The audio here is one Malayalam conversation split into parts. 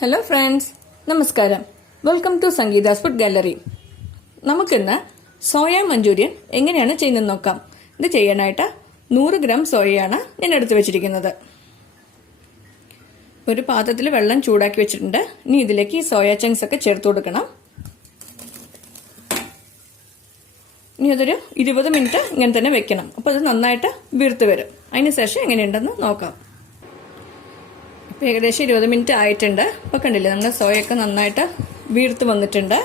ഹലോ ഫ്രണ്ട്സ്, നമസ്കാരം. Welcome to Sangeetha's food gallery. നമുക്കിന്ന് സോയ മഞ്ചൂരിയൻ എങ്ങനെയാണ് ചെയ്യുന്നത് നോക്കാം. ഇത് ചെയ്യാനായിട്ട് 100 ഗ്രാം സോയയാണ് ഞാൻ എടുത്തു വെച്ചിരിക്കുന്നത്. ഒരു പാത്രത്തിൽ വെള്ളം ചൂടാക്കി വെച്ചിട്ടുണ്ട്. ഇനി ഇതിലേക്ക് ഈ സോയ ചങ്ക്സ് ഒക്കെ ചേർത്ത് കൊടുക്കണം. ഇനി അതൊരു 20 മിനിറ്റ് ഇങ്ങനെ തന്നെ വെക്കണം. അപ്പോൾ അത് നന്നായിട്ട് വീർത്ത് വരും. അതിനുശേഷം എങ്ങനെയുണ്ടെന്ന് നോക്കാം. ഏകദേശം 20 മിനിറ്റ് ആയിട്ടുണ്ട്. ഇപ്പോൾ കണ്ടില്ലേ, നമ്മുടെ സോയൊക്കെ നന്നായിട്ട് വീർത്ത് വന്നിട്ടുണ്ട്.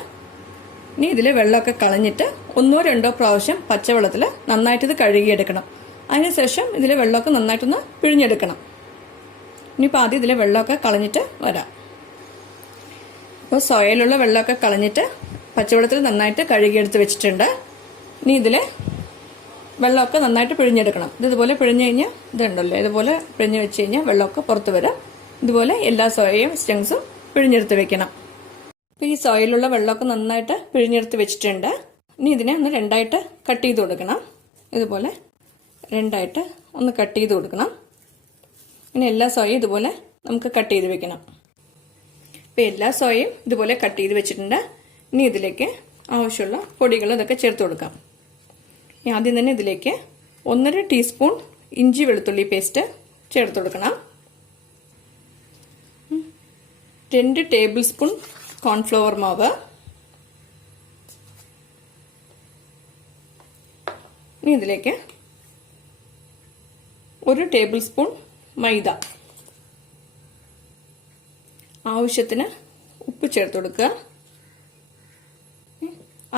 ഇനി ഇതിൽ വെള്ളമൊക്കെ കളഞ്ഞിട്ട് 1-2 പ്രാവശ്യം പച്ചവെള്ളത്തിൽ നന്നായിട്ട് ഇത് കഴുകിയെടുക്കണം. അതിനുശേഷം ഇതിൽ വെള്ളമൊക്കെ നന്നായിട്ടൊന്ന് പിഴിഞ്ഞെടുക്കണം. ഇനിയിപ്പോൾ ആദ്യം ഇതിൽ വെള്ളമൊക്കെ കളഞ്ഞിട്ട് വരാം. അപ്പോൾ സോയയിലുള്ള വെള്ളമൊക്കെ കളഞ്ഞിട്ട് പച്ചവെള്ളത്തിൽ നന്നായിട്ട് കഴുകിയെടുത്ത് വെച്ചിട്ടുണ്ട്. ഇനി ഇതിൽ വെള്ളമൊക്കെ നന്നായിട്ട് പിഴിഞ്ഞെടുക്കണം. ഇതുപോലെ പിഴിഞ്ഞ് കഴിഞ്ഞാൽ ഇതുണ്ടല്ലോ, ഇതുപോലെ പിഴിഞ്ഞ് വെച്ച് കഴിഞ്ഞാൽ വെള്ളമൊക്കെ പുറത്ത് വരാം. ഇതുപോലെ എല്ലാ സോയയും ചങ്ക്സും പിഴിഞ്ഞെടുത്ത് വെക്കണം. അപ്പോൾ ഈ സോയയിലുള്ള വെള്ളമൊക്കെ നന്നായിട്ട് പിഴിഞ്ഞെടുത്ത് വെച്ചിട്ടുണ്ട്. ഇനി ഇതിനെ ഒന്ന് രണ്ടായിട്ട് കട്ട് ചെയ്ത് കൊടുക്കണം. ഇതുപോലെ രണ്ടായിട്ട് ഒന്ന് കട്ട് ചെയ്ത് കൊടുക്കണം. ഇനി എല്ലാ സോയയും ഇതുപോലെ നമുക്ക് കട്ട് ചെയ്ത് വെക്കണം. അപ്പോൾ എല്ലാ സോയയും ഇതുപോലെ കട്ട് ചെയ്ത് വെച്ചിട്ടുണ്ട്. ഇനി ഇതിലേക്ക് ആവശ്യമുള്ള പൊടികൾ ഇതൊക്കെ ചേർത്ത് കൊടുക്കാം. ആദ്യം തന്നെ ഇതിലേക്ക് 1.5 ടീസ്പൂൺ ഇഞ്ചി വെളുത്തുള്ളി പേസ്റ്റ് ചേർത്ത് കൊടുക്കണം. 2 ടേബിൾ സ്പൂൺ കോൺഫ്ലവർ മാവ്, ഇനി ഇതിലേക്ക് 1 ടേബിൾ സ്പൂൺ മൈദ, ആവശ്യത്തിന് ഉപ്പ് ചേർത്ത് കൊടുക്കുക,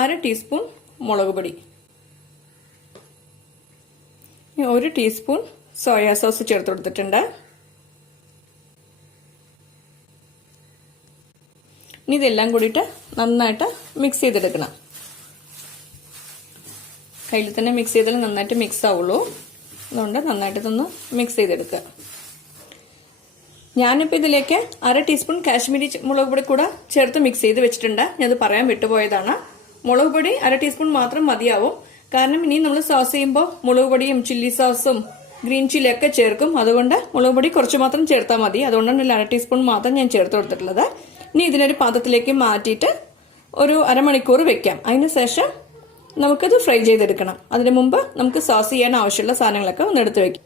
1/2 ടീസ്പൂൺ മുളക് പൊടി, 1 ടീസ്പൂൺ സോയാ സോസ് ചേർത്ത് കൊടുത്തിട്ടുണ്ട്. ഇനി ഇതെല്ലാം കൂടിയിട്ട് നന്നായിട്ട് മിക്സ് ചെയ്തെടുക്കണം. കയ്യിൽ തന്നെ മിക്സ് ചെയ്താൽ നന്നായിട്ട് മിക്സ് ആവുള്ളൂ. അതുകൊണ്ട് നന്നായിട്ട് ഇതൊന്ന് മിക്സ് ചെയ്തെടുക്കുക. ഞാനിപ്പോൾ ഇതിലേക്ക് 1/2 ടീസ്പൂൺ കാശ്മീരി മുളക് പൊടി കൂടെ ചേർത്ത് മിക്സ് ചെയ്ത് വെച്ചിട്ടുണ്ട്. ഞാനത് പറയാൻ വിട്ടുപോയതാണ്. മുളക് പൊടി 1/2 ടീസ്പൂൺ മാത്രം മതിയാവും. കാരണം ഇനി നമ്മൾ സോസ് ചെയ്യുമ്പോൾ മുളക് പൊടിയും ചില്ലി സോസും ഗ്രീൻ ചില്ലി ഒക്കെ ചേർക്കും. അതുകൊണ്ട് മുളക് പൊടി കുറച്ച് മാത്രം ചേർത്താൽ മതി. അതുകൊണ്ടാണ് 1/2 ടീസ്പൂൺ മാത്രം ഞാൻ ചേർത്ത് കൊടുത്തിട്ടുള്ളത്. ഇനി ഇതിനൊരു പാത്രത്തിലേക്ക് മാറ്റിയിട്ട് ഒരു അരമണിക്കൂർ വെക്കാം. അതിനുശേഷം നമുക്കിത് ഫ്രൈ ചെയ്തെടുക്കണം. അതിനു മുമ്പ് നമുക്ക് സോസ് ചെയ്യാൻ ആവശ്യമുള്ള സാധനങ്ങളൊക്കെ ഒന്ന് എടുത്ത് വെക്കാം.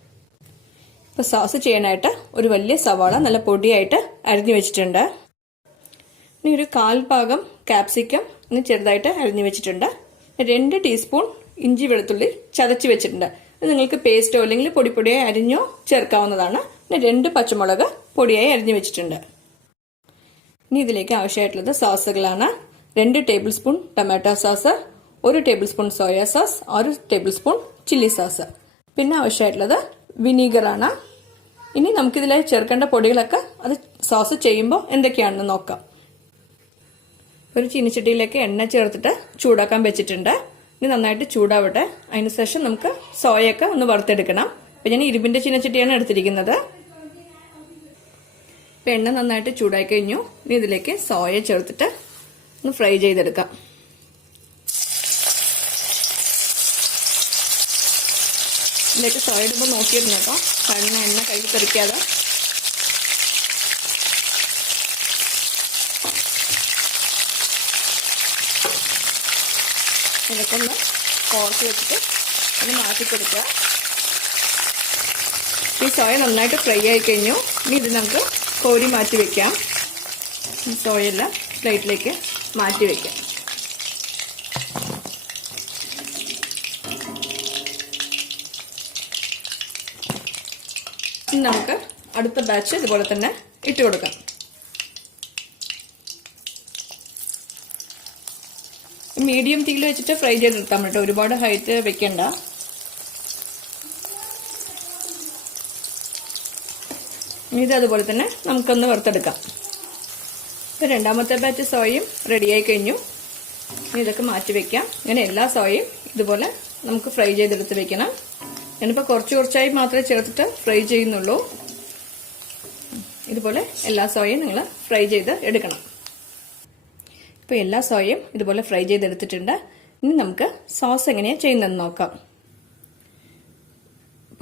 ഇപ്പോൾ സോസ് ചെയ്യാനായിട്ട് ഒരു വലിയ സവാള നല്ല പൊടിയായിട്ട് അരിഞ്ഞു വെച്ചിട്ടുണ്ട്. ഇനി ഒരു 1/4 ഭാഗം കാപ്സിക്കം ഇനി ചെറുതായിട്ട് അരിഞ്ഞു വെച്ചിട്ടുണ്ട്. 2 ടീസ്പൂൺ ഇഞ്ചി വെളുത്തുള്ളി ചതച്ച് വെച്ചിട്ടുണ്ട്. ഇത് നിങ്ങൾക്ക് പേസ്റ്റോ അല്ലെങ്കിൽ പൊടിയായി അരിഞ്ഞോ ചേർക്കാവുന്നതാണ്. പിന്നെ 2 പച്ചമുളക് പൊടിയായി അരിഞ്ഞു വെച്ചിട്ടുണ്ട്. ഇനി ഇതിലേക്ക് ആവശ്യമായിട്ടുള്ളത് സോസുകളാണ്. 2 table spoon tomato sauce, 1 table spoon soya sauce, 1 table spoon chilli sauce, പിന്നെ ആവശ്യമായിട്ടുള്ളത് വിനീഗറാണ്. ഇനി നമുക്കിതിൽ ചേർക്കേണ്ട പൊടികളൊക്കെ അത് സോസ് ചെയ്യുമ്പോൾ എന്തൊക്കെയാണെന്ന് നോക്കാം. ഒരു ചീനിച്ചട്ടിയിലേക്ക് എണ്ണ ചേർത്തിട്ട് ചൂടാക്കാൻ വെച്ചിട്ടുണ്ട്. ഇനി നന്നായിട്ട് ചൂടാവട്ടെ. അതിനുശേഷം നമുക്ക് സോയൊക്കെ ഒന്ന് വറുത്തെടുക്കണം. അപ്പം ഞാൻ ഇരുമ്പിന്റെ ചീനച്ചട്ടിയാണ് എടുത്തിരിക്കുന്നത്. ഇപ്പം എണ്ണ നന്നായിട്ട് ചൂടായി കഴിഞ്ഞു. ഇനി ഇതിലേക്ക് സോയ ചേർത്തിട്ട് ഒന്ന് ഫ്രൈ ചെയ്തെടുക്കാം. ഇതിലേക്ക് സോയ ഇടുമ്പോൾ നോക്കിയിരുന്നു കേട്ടോ, കാരണം എണ്ണ കൈ തെറിക്കാതെ. ഇതൊക്കെ ഒന്ന് കോർത്ത് വെച്ചിട്ട് ഒന്ന് മാറ്റി കൊടുക്കുക. ഈ സോയ നന്നായിട്ട് ഫ്രൈ ആയി കഴിഞ്ഞു. ഇനി ഇത് നമുക്ക് കോരി മാറ്റി വെക്കാം. സോയെല്ലാം പ്ലേറ്റിലേക്ക് മാറ്റി വെക്കാം. ഇനി നമുക്ക് അടുത്ത ബാച്ച് ഇതുപോലെ തന്നെ ഇട്ട് കൊടുക്കാം. മീഡിയം തീയിൽ വെച്ചിട്ട് ഫ്രൈ ചെയ്തെടുത്താൽ മതി. ഒരുപാട് ഹൈറ്റ് വെക്കണ്ട. ഇത് അതുപോലെ തന്നെ നമുക്കൊന്ന് വറുത്തെടുക്കാം. ഇപ്പോൾ രണ്ടാമത്തെ ബാച്ച് സോയയും റെഡിയായി കഴിഞ്ഞു. ഇതൊക്കെ മാറ്റി വെക്കാം. ഇങ്ങനെ എല്ലാ സോയയും ഇതുപോലെ നമുക്ക് ഫ്രൈ ചെയ്തെടുത്ത് വെക്കണം. ഞാനിപ്പോൾ കുറച്ചായി മാത്രമേ ചേർത്തിട്ട് ഫ്രൈ ചെയ്യുന്നുള്ളൂ. ഇതുപോലെ എല്ലാ സോയയും നിങ്ങൾ ഫ്രൈ ചെയ്ത് എടുക്കണം. ഇപ്പോൾ എല്ലാ സോയയും ഇതുപോലെ ഫ്രൈ ചെയ്തെടുത്തിട്ടുണ്ട്. ഇനി നമുക്ക് സോസ് എങ്ങനെയാണ് ചെയ്യുന്നതെന്ന് നോക്കാം.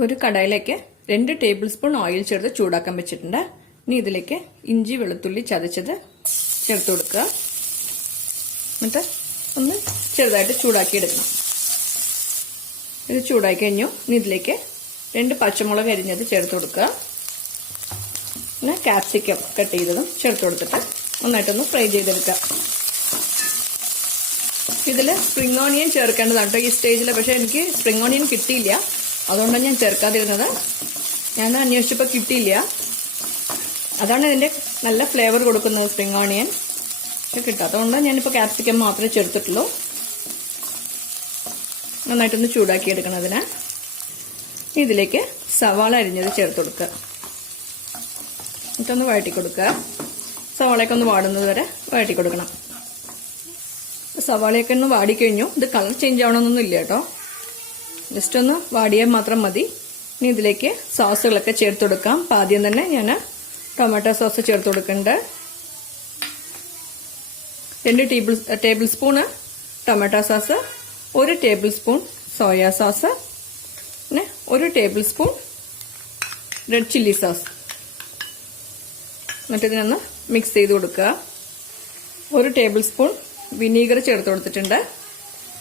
ഒരു കടായിലേക്ക് 2 ടേബിൾ സ്പൂൺ ഓയിൽ ചേർത്ത് ചൂടാക്കാൻ വെച്ചിട്ടുണ്ട്. ഇനി ഇതിലേക്ക് ഇഞ്ചി വെളുത്തുള്ളി ചതച്ചത് ചേർത്ത് കൊടുക്കുക. എന്നിട്ട് ഒന്ന് ചെറുതായിട്ട് ചൂടാക്കി എടുക്കണം. ഇത് ചൂടാക്കി കഴിഞ്ഞു. ഇനി ഇതിലേക്ക് 2 പച്ചമുളക് അരിഞ്ഞത് ചേർത്ത് കൊടുക്കുക. പിന്നെ കാപ്സിക്കം കട്ട് ചെയ്തതും ചേർത്ത് കൊടുത്തിട്ട് നന്നായിട്ടൊന്ന് ഫ്രൈ ചെയ്തെടുക്കുക. ഇതിൽ സ്പ്രിംഗ് ഓണിയൻ ചേർക്കേണ്ടതാണ് കേട്ടോ ഈ സ്റ്റേജിൽ. പക്ഷേ എനിക്ക് സ്പ്രിംഗ് ഓണിയൻ കിട്ടിയില്ല, അതുകൊണ്ടാണ് ഞാൻ ചേർക്കാതിരുന്നത്. ഞാൻ അന്വേഷിച്ചപ്പോൾ കിട്ടിയില്ല. അതാണ് ഇതിൻ്റെ നല്ല ഫ്ലേവർ കൊടുക്കുന്നത്, സ്പ്രിംഗ് ഓണിയൻ. പക്ഷെ കിട്ടാത്തതുകൊണ്ട് ഞാനിപ്പോൾ കാപ്സിക്കം മാത്രമേ ചേർത്തിട്ടുള്ളൂ. നന്നായിട്ടൊന്ന് ചൂടാക്കി എടുക്കണം അതിന്. ഇതിലേക്ക് സവാള അരിഞ്ഞത് ചേർത്ത് കൊടുക്കുക. എന്നിട്ടൊന്ന് വഴറ്റി കൊടുക്കുക. സവാളയൊക്കെ ഒന്ന് വാടുന്നത് വരെ വഴറ്റി കൊടുക്കണം. സവാളയൊക്കെ ഒന്ന് വാടിക്കഴിഞ്ഞു. ഇത് കളർ ചേഞ്ച് ആവണമെന്നൊന്നും ഇല്ല കേട്ടോ, ജസ്റ്റ് ഒന്ന് വാടിയാൽ മാത്രം മതി. ഇനി ഇതിലേക്ക് സോസുകളൊക്കെ ചേർത്ത് കൊടുക്കാം. അപ്പം ആദ്യം തന്നെ ഞാൻ ടൊമാറ്റോ സോസ് ചേർത്ത് കൊടുക്കുന്നുണ്ട്. 2 table spoon tomato sauce, 1 table spoon soya sauce, പിന്നെ 1 table spoon red chilli sauce. എന്നിട്ട് ഇതിനൊന്ന് മിക്സ് ചെയ്ത് കൊടുക്കുക. 1 ടേബിൾ സ്പൂൺ വിനീഗർ ചേർത്ത് കൊടുത്തിട്ടുണ്ട്.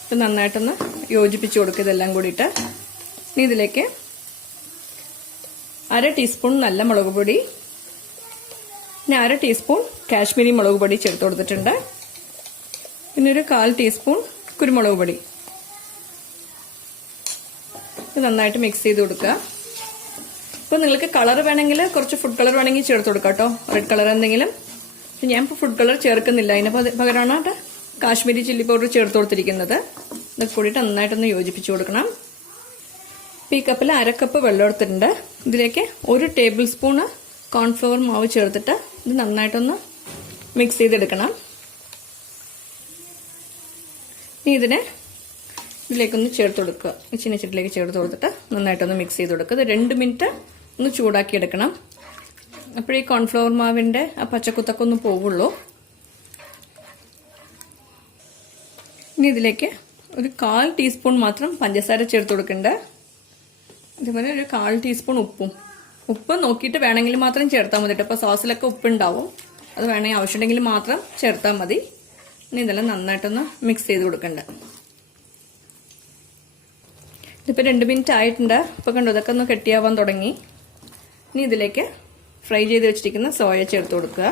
ഇത് നന്നായിട്ടൊന്ന് യോജിപ്പിച്ച് കൊടുക്കുക ഇതെല്ലാം കൂടിയിട്ട്. ഇനി ഇതിലേക്ക് 1/2 ടീസ്പൂൺ നല്ല മുളക് പൊടി, പിന്നെ 1/2 ടീസ്പൂൺ കാശ്മീരി മുളക് പൊടി ചേർത്ത് കൊടുത്തിട്ടുണ്ട്. പിന്നെ 1/4 ടീസ്പൂൺ കുരുമുളക് പൊടി. ഇത് നന്നായിട്ട് മിക്സ് ചെയ്ത് കൊടുക്കുക. ഇപ്പോൾ നിങ്ങൾക്ക് കളർ വേണമെങ്കിൽ കുറച്ച് ഫുഡ് കളർ വേണമെങ്കിൽ ചേർത്ത് കൊടുക്കാം കേട്ടോ, റെഡ് കളർ എന്തെങ്കിലും. പക്ഷെ ഞാൻ ഇപ്പോൾ ഫുഡ് കളർ ചേർക്കുന്നില്ല, അതിന് പകരമാണ് കാശ്മീരി ചില്ലി പൗഡർ ചേർത്ത് കൊടുത്തിരിക്കുന്നത്. ഇതൊക്കെ കൂടിയിട്ട് നന്നായിട്ടൊന്ന് യോജിപ്പിച്ച് കൊടുക്കണം. ഇപ്പോൾ ഈ കപ്പിൽ 1/2 കപ്പ് വെള്ളം എടുത്തിട്ടുണ്ട്. ഇതിലേക്ക് 1 ടേബിൾ സ്പൂണ് കോൺഫ്ലവർ മാവ് ചേർത്തിട്ട് ഇത് നന്നായിട്ടൊന്ന് മിക്സ് ചെയ്തെടുക്കണം. ഇനി ഇതിലേക്കൊന്ന് ചേർത്ത് കൊടുക്കുക. ഈ ചീനച്ചട്ടിലേക്ക് ചേർത്ത് കൊടുത്തിട്ട് നന്നായിട്ടൊന്ന് മിക്സ് ചെയ്ത് കൊടുക്കുക. ഇത് 2 മിനിറ്റ് ഒന്ന് ചൂടാക്കി എടുക്കണം. അപ്പോഴേ ഈ കോൺഫ്ലവർ മാവിൻ്റെ ആ പച്ചക്കുത്തൊക്കെ ഒന്ന് പോവുള്ളൂ. ഇനി ഇതിലേക്ക് 1/4 ടീസ്പൂൺ മാത്രം പഞ്ചസാര ചേർത്ത് കൊടുക്കണ്ട. ഇതുപോലെ 1/4 ടീസ്പൂൺ ഉപ്പ് നോക്കിയിട്ട് വേണമെങ്കിൽ മാത്രം ചേർത്താൽ മതി. ഇപ്പോൾ സോസിലൊക്കെ ഉപ്പുണ്ടാവും, അത് വേണമെങ്കിൽ ആവശ്യമുണ്ടെങ്കിൽ മാത്രം ചേർത്താൽ മതി. ഇനി ഇതെല്ലാം നന്നായിട്ടൊന്ന് മിക്സ് ചെയ്ത് കൊടുക്കണ്ട. ഇതിപ്പോൾ 2 മിനിറ്റ് ആയിട്ടുണ്ട്. ഇപ്പോൾ കണ്ടോ ഇതൊക്കെ ഒന്ന് കെട്ടിയാവാൻ തുടങ്ങി. ഇനി ഇതിലേക്ക് ഫ്രൈ ചെയ്ത് വെച്ചിരിക്കുന്ന സോയ ചേർത്ത് കൊടുക്കുക.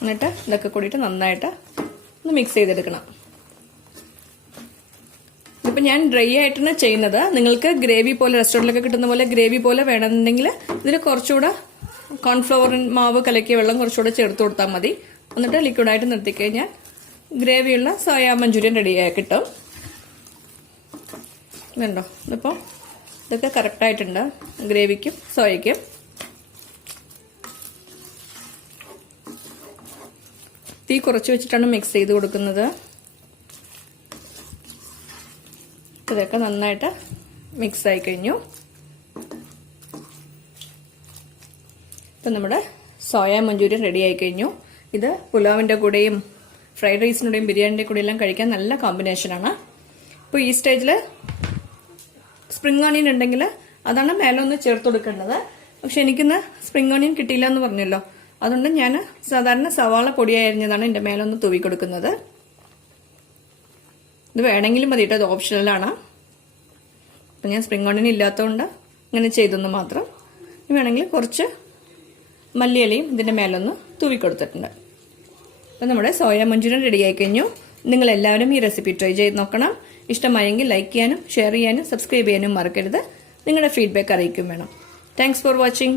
എന്നിട്ട് ഇതൊക്കെ കൂടിയിട്ട് നന്നായിട്ട് ഒന്ന് മിക്സ് ചെയ്തെടുക്കണം. ഇതിപ്പോൾ ഞാൻ ഡ്രൈ ആയിട്ടാണ് ചെയ്യുന്നത്. നിങ്ങൾക്ക് ഗ്രേവി പോലെ റെസ്റ്റോറൻറ്റിലൊക്കെ കിട്ടുന്ന പോലെ ഗ്രേവി പോലെ വേണമെന്നുണ്ടെങ്കിൽ ഇതിൽ കുറച്ചുകൂടെ കോൺഫ്ലവർ മാവ് കലക്കിയ വെള്ളം കുറച്ചുകൂടെ ചേർത്ത് കൊടുത്താൽ മതി. എന്നിട്ട് ലിക്വിഡായിട്ട് നിർത്തിക്കഴിഞ്ഞാൽ ഗ്രേവിയുള്ള സോയ മഞ്ചൂരിയൻ റെഡിയായി കിട്ടും. ഇതുണ്ടോ, ഇതിപ്പോൾ ഇതൊക്കെ കറക്റ്റായിട്ടുണ്ട് ഗ്രേവിക്കും സോയയ്ക്കും. തീ കുറച്ച് വെച്ചിട്ടാണ് മിക്സ് ചെയ്ത് കൊടുക്കുന്നത്. ഇതൊക്കെ നന്നായിട്ട് മിക്സ് ആയി കഴിഞ്ഞു. ഇപ്പം നമ്മുടെ സോയ മഞ്ചൂരിയൻ റെഡി ആയി കഴിഞ്ഞു. ഇത് പുലാവിൻ്റെ കൂടെയും ഫ്രൈഡ് റൈസിനുടെയും ബിരിയാണിൻ്റെ കൂടെ എല്ലാം കഴിക്കാൻ നല്ല കോമ്പിനേഷനാണ്. ഇപ്പോൾ ഈ സ്റ്റേജിൽ സ്പ്രിംഗ് ഓണിയൻ ഉണ്ടെങ്കിൽ അതാണ് മേലെ ഒന്ന് ചേർത്ത് കൊടുക്കേണ്ടത്. പക്ഷെ എനിക്കിന്ന് സ്പ്രിംഗ് ഓണിയൻ കിട്ടിയില്ല എന്ന് പറഞ്ഞല്ലോ, അതുകൊണ്ട് ഞാൻ സാധാരണ സവാള പൊടിയായി അരിഞ്ഞതാണ് എൻ്റെ മേലൊന്ന് തൂവി കൊടുക്കുന്നത്. ഇത് വേണമെങ്കിലും മതി കേട്ടോ, അത് ഓപ്ഷണലാണ്. അപ്പം ഞാൻ സ്പ്രിംഗ് ഓണിയൻ ഇല്ലാത്തതുകൊണ്ട് ഇങ്ങനെ ചെയ്തെന്ന് മാത്രം. ഇനി വേണമെങ്കിൽ കുറച്ച് മല്ലിയിലയും ഇതിൻ്റെ മേലൊന്ന് തൂവി കൊടുത്തിട്ടുണ്ട്. അപ്പം നമ്മുടെ സോയ മഞ്ചൂരിയൻ റെഡിയായി കഴിഞ്ഞു. നിങ്ങളെല്ലാവരും ഈ റെസിപ്പി ട്രൈ ചെയ്ത് നോക്കണം. ഇഷ്ടമായെങ്കിൽ ലൈക്ക് ചെയ്യാനും ഷെയർ ചെയ്യാനും സബ്സ്ക്രൈബ് ചെയ്യാനും മറക്കരുത്. നിങ്ങളുടെ ഫീഡ്ബാക്ക് അറിയിക്കും വേണം. Thanks for watching.